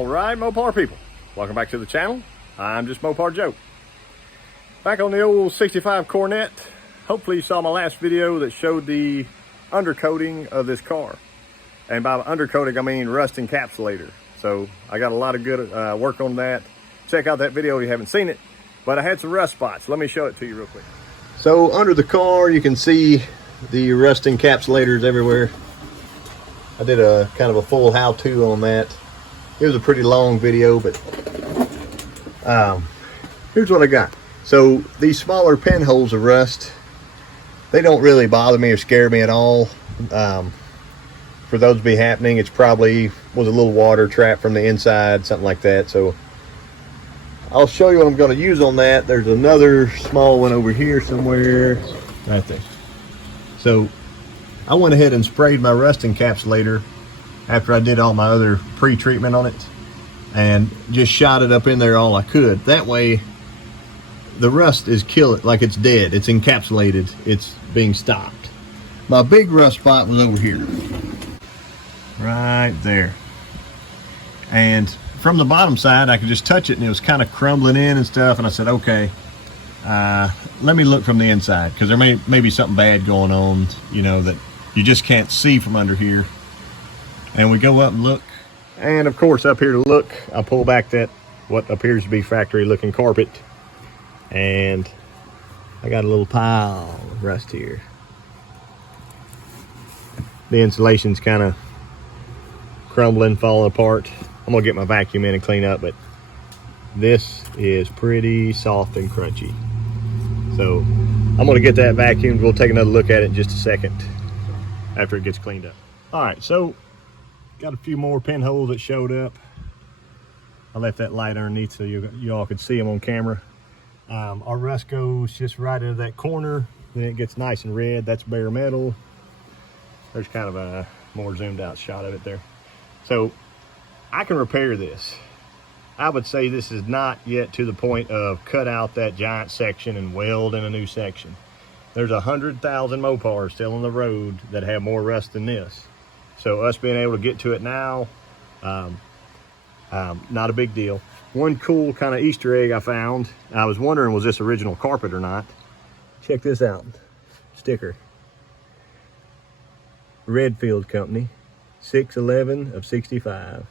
All right, Mopar people, welcome back to the channel. I'm Justmoparjoe. Back on the old 65 Cornet. Hopefully you saw my last video that showed the undercoating of this car. And by undercoating, I mean rust encapsulator. So I got a lot of good work on that. Check out that video if you haven't seen it. But I had some rust spots. Let me show it to you real quick. So under the car, you can see the rust encapsulators everywhere. I did a kind of a full how-to on that. It was a pretty long video, but here's what I got. So these smaller pinholes of rust, they don't really bother me or scare me at all. For those to be happening, it's probably was a little water trap from the inside, something like that. So I'll show you what I'm going to use on that. There's another small one over here somewhere, right there. So I went ahead and sprayed my rust encapsulator after I did all my other pre-treatment on it, and just shot it up in there all I could. That way the rust is killed, like it's dead, it's encapsulated, it's being stopped. My big rust spot was over here, right there, and from the bottom side I could just touch it and it was kind of crumbling in and stuff, and I said, okay, let me look from the inside, because there may be something bad going on, you know, that you just can't see from under here. And we go up and look, and of course up here to look, I pull back that what appears to be factory looking carpet, and I got a little pile of rust here. The insulation's kind of crumbling, falling apart. I'm gonna get my vacuum in and clean up, but this is pretty soft and crunchy. So I'm gonna get that vacuumed. We'll take another look at it in just a second after it gets cleaned up. All right, so got a few more pinholes that showed up. I left that light underneath so you all could see them on camera. Our rust goes just right into that corner, then it gets nice and red. That's bare metal. There's kind of a more zoomed out shot of it there. So I can repair this. I would say this is not yet to the point of cut out that giant section and weld in a new section. There's 100,000 Mopars still on the road that have more rust than this. So us being able to get to it now, not a big deal. One cool kind of Easter egg I found, I was wondering, was this original carpet or not? Check this out, sticker. Redfield Company, 611 of 65.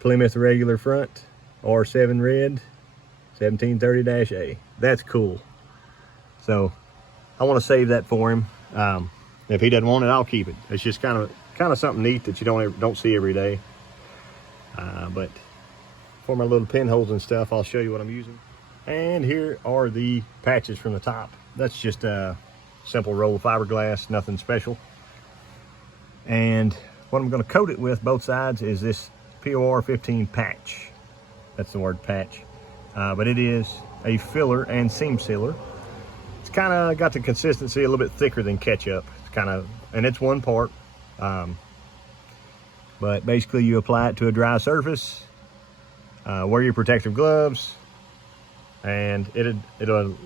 Plymouth regular front, R7 red, 1730-A. That's cool. So I want to save that for him. If he doesn't want it, I'll keep it. It's just kind of something neat that you don't see every day. But for my little pinholes and stuff, I'll show you what I'm using. And here are the patches from the top. That's just a simple roll of fiberglass, nothing special. And what I'm going to coat it with, both sides, is this POR 15 patch. That's the word patch. But it is a filler and seam sealer. It's kind of got the consistency a little bit thicker than ketchup. And it's one part, but basically you apply it to a dry surface, wear your protective gloves, and it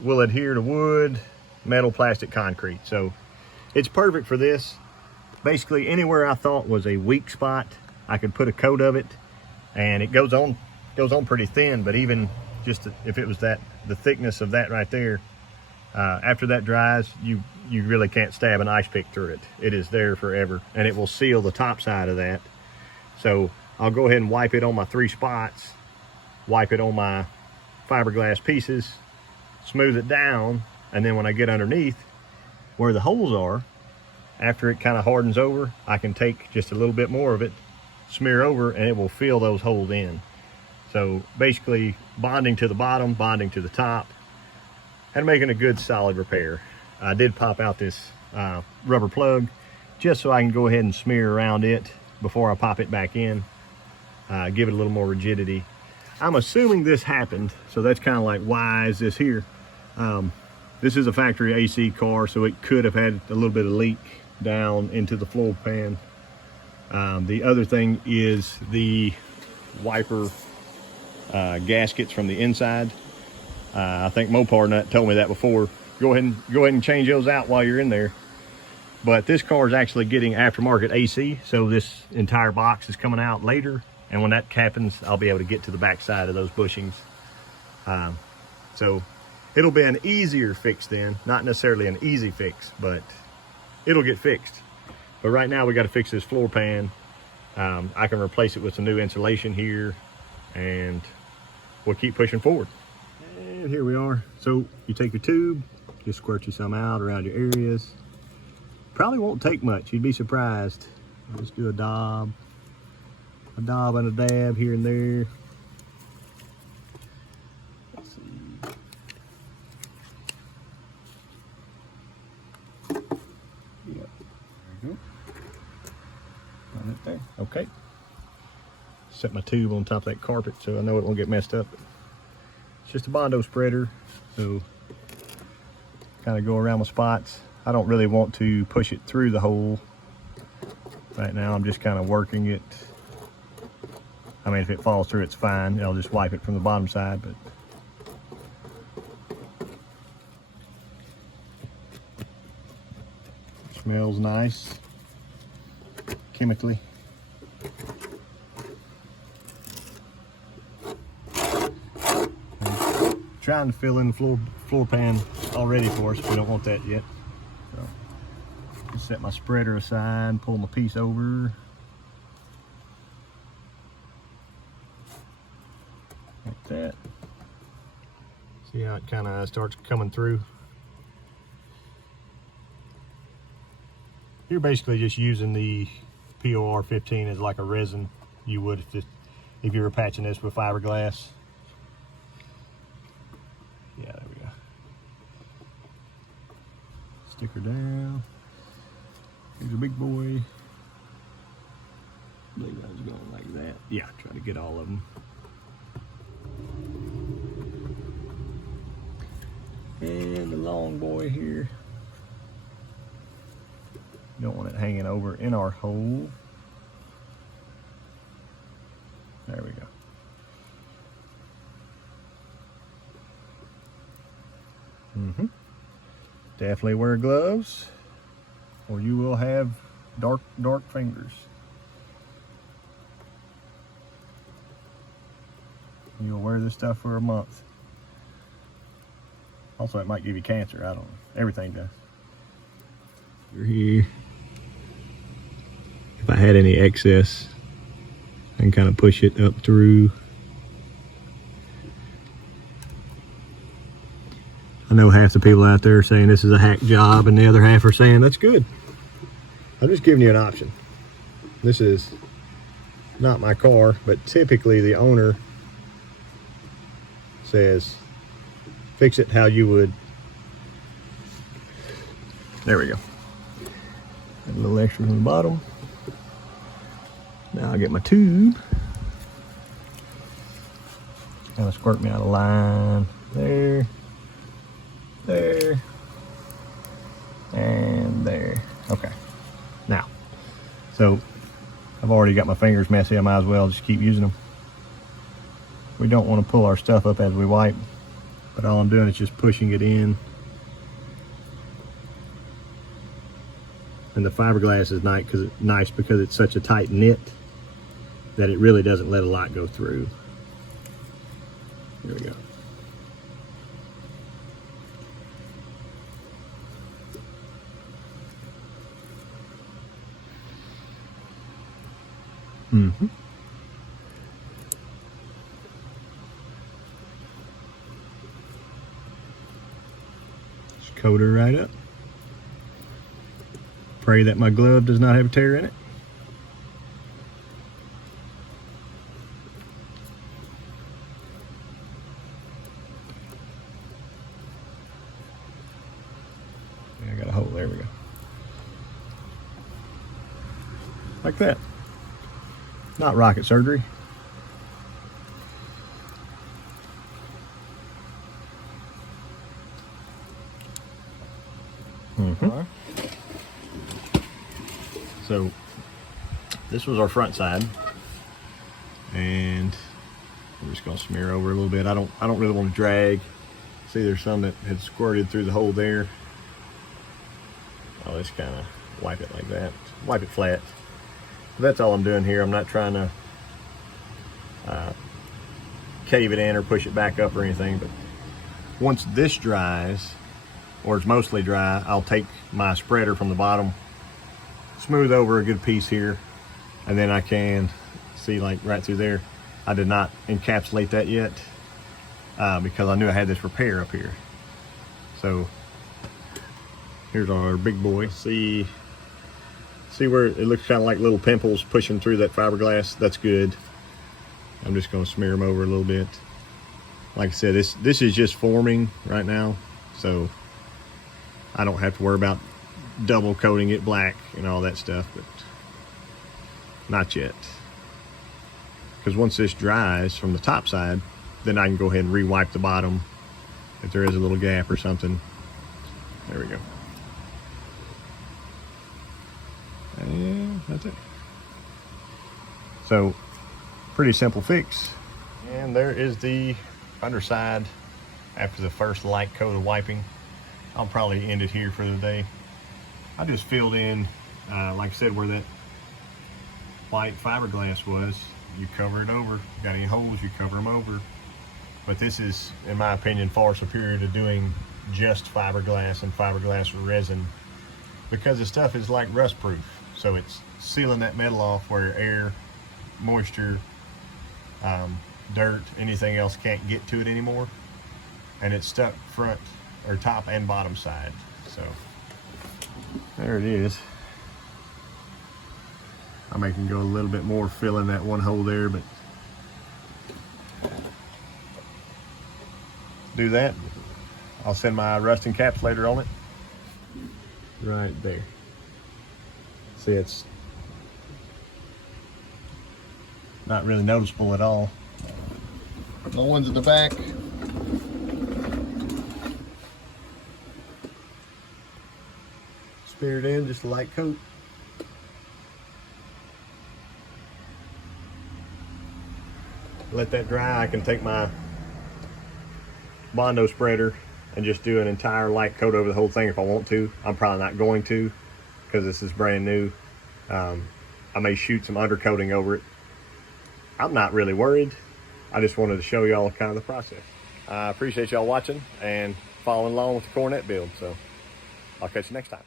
will adhere to wood, metal, plastic, concrete. So it's perfect for this. Basically anywhere I thought was a weak spot, I could put a coat of it, and it goes on pretty thin. But even just if it was the thickness of that right there, after that dries, you really can't stab an ice pick through it. It is there forever, and it will seal the top side of that. So I'll go ahead and wipe it on my 3 spots, wipe it on my fiberglass pieces, smooth it down, and then when I get underneath where the holes are, after it kind of hardens over, I can take just a little bit more of it, smear over, and it will fill those holes in. So basically bonding to the bottom, bonding to the top, and making a good solid repair. I did pop out this rubber plug just so I can go ahead and smear around it before I pop it back in, give it a little more rigidity. I'm assuming this happened, so that's kind of like, why is this here? This is a factory AC car, so it could have had a little bit of leak down into the floor pan. The other thing is the wiper gaskets from the inside. I think Mopar Nut told me that before. Go ahead and change those out while you're in there. But this car is actually getting aftermarket AC, so this entire box is coming out later. And when that happens, I'll be able to get to the back side of those bushings. So it'll be an easier fix then, not necessarily an easy fix, but it'll get fixed. But right now we got to fix this floor pan. I can replace it with some new insulation here, and we'll keep pushing forward. And here we are. So you take your tube, just squirt you some out around your areas. Probably won't take much, you'd be surprised. I'll just do a dab and a dab here and there. Let's see. Yep, there we go. Run it there. Okay. Set my tube on top of that carpet so I know it won't get messed up. It's just a Bondo spreader, so kind of go around my spots. I don't really want to push it through the hole. Right now I'm just kind of working it. I mean, if it falls through, it's fine. I'll just wipe it from the bottom side, but it smells nice chemically. I'm trying to fill in the floor pan already for us. We don't want that yet. So just set my spreader aside, pull my piece over. Like that. See how it kind of starts coming through? You're basically just using the POR 15 as like a resin you would if you were patching this with fiberglass. Yeah, there we go. Stick her down. Here's a big boy. I believe I was going like that. Yeah, try to get all of them. And the long boy here. Don't want it hanging over in our hole. There we go. Definitely wear gloves or you will have dark fingers. You'll wear this stuff for a month. Also, it might give you cancer. I don't know. Everything does. Here. If I had any excess, I can kind of push it up through. I know half the people out there are saying this is a hack job, and the other half are saying that's good. I'm just giving you an option. This is not my car, but typically the owner says, fix it how you would. There we go. Add a little extra from the bottom. Now I'll get my tube. Kind of squirt me out of line. There. There. And there. Okay. Now, so I've already got my fingers messy. I might as well just keep using them. We don't want to pull our stuff up as we wipe, but all I'm doing is just pushing it in. And the fiberglass is nice because it's such a tight knit that it really doesn't let a lot go through. Here we go. Just coat her right up. Pray that my glove does not have a tear in it. I got a hole, there we go. Like that. Not rocket surgery. So this was our front side, and we're just gonna smear over a little bit. I don't really want to drag. See, there's some that had squirted through the hole there. I'll just kind of wipe it like that. Wipe it flat. That's all I'm doing here. I'm not trying to cave it in or push it back up or anything. But once this dries, or it's mostly dry, I'll take my spreader from the bottom, smooth over a good piece here, and then I can see, like right through there, I did not encapsulate that yet because I knew I had this repair up here. So here's our big boy. See where it looks kind of like little pimples pushing through that fiberglass? That's good. I'm just going to smear them over a little bit. Like I said, this is just forming right now, so I don't have to worry about double coating it black and all that stuff, but not yet. Because once this dries from the top side, then I can go ahead and re-wipe the bottom if there is a little gap or something. There we go. And that's it. So, pretty simple fix. And there is the underside after the first light coat of wiping. I'll probably end it here for the day. I just filled in, like I said, where that white fiberglass was. You cover it over. If you got any holes, you cover them over. But this is, in my opinion, far superior to doing just fiberglass and fiberglass resin, because the stuff is like rust proof. So it's sealing that metal off where air, moisture, dirt, anything else can't get to it anymore. And it's stuck front or top and bottom side. So there it is. I may can go a little bit more, fill in that one hole there, but do that. I'll send my rust encapsulator on it right there. See, it's not really noticeable at all. No one's in the back. Smear it in, just a light coat. Let that dry. I can take my Bondo spreader and just do an entire light coat over the whole thing if I want to. I'm probably not going to because this is brand new. I may shoot some undercoating over it. I'm not really worried. I just wanted to show y'all kind of the process. I appreciate y'all watching and following along with the cornet build. So I'll catch you next time.